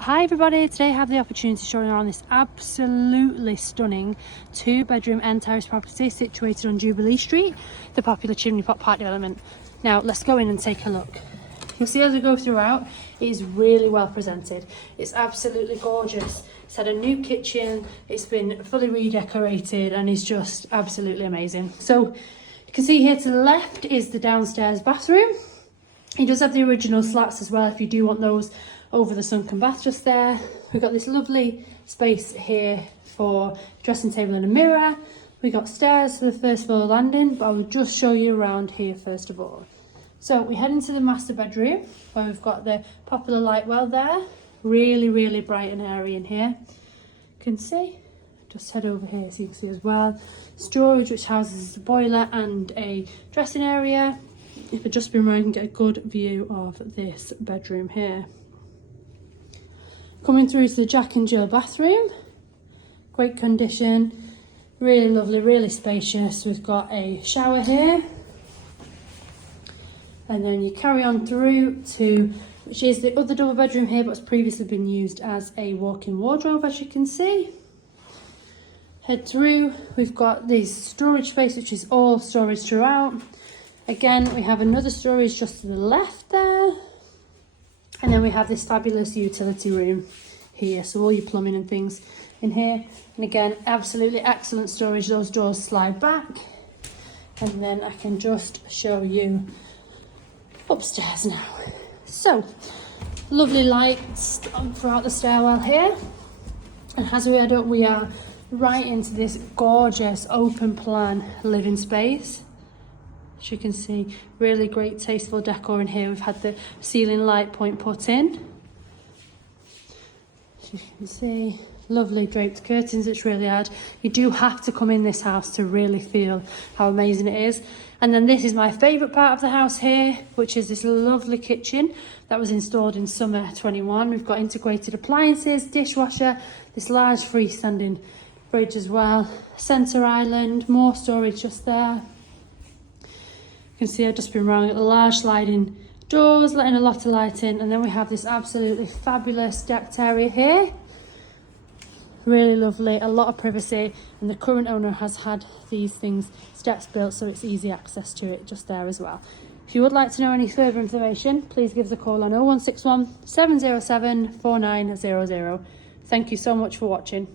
Hi everybody, today I have the opportunity to show you around this absolutely stunning 2-bedroom end terrace property situated on Jubilee Street, the popular Chimney Pot Park development. Now let's go in and take a look. You'll see as we go throughout, it is really well presented. It's absolutely gorgeous. It's had a new kitchen, it's been fully redecorated and is just absolutely amazing. So you can see here to the left is the downstairs bathroom. It does have the original slats as well if you do want those over the sunken bath just there. We've got this lovely space here for dressing table and a mirror. We've got stairs for the first floor landing, but I will just show you around here first of all. So we head into the master bedroom where we've got the popular light well there. Really bright and airy in here. You can see, just head over here so you can see as well. Storage which houses a boiler and a dressing area. If I just been around, you can get a good view of this bedroom here. Coming through to the Jack and Jill bathroom, great condition, really lovely, really spacious. We've got a shower here, and then you carry on through to, which is the other double bedroom here, but it's previously been used as a walk-in wardrobe, as you can see. Head through, we've got this storage space, which is all storage throughout. Again, we have another storage just to the left there. And then we have this fabulous utility room here. So all your plumbing and things in here. And again, absolutely excellent storage. Those doors slide back. And then I can just show you upstairs now. So, lovely lights throughout the stairwell here. And as we head up, we are right into this gorgeous open plan living space. As you can see, really great tasteful decor in here. We've had the ceiling light point put in. As you can see, lovely draped curtains which really add. You do have to come in this house to really feel how amazing it is. And then this is my favourite part of the house here, which is this lovely kitchen that was installed in summer 21. We've got integrated appliances, dishwasher, this large freestanding fridge as well, centre island, more storage just there. You can see I've just been round at the large sliding doors, letting a lot of light in, and then we have this absolutely fabulous decked area here. Really lovely, a lot of privacy, and the current owner has had these steps built so it's easy access to it just there as well. If you would like to know any further information, please give us a call on 0161 707 4900. Thank you so much for watching.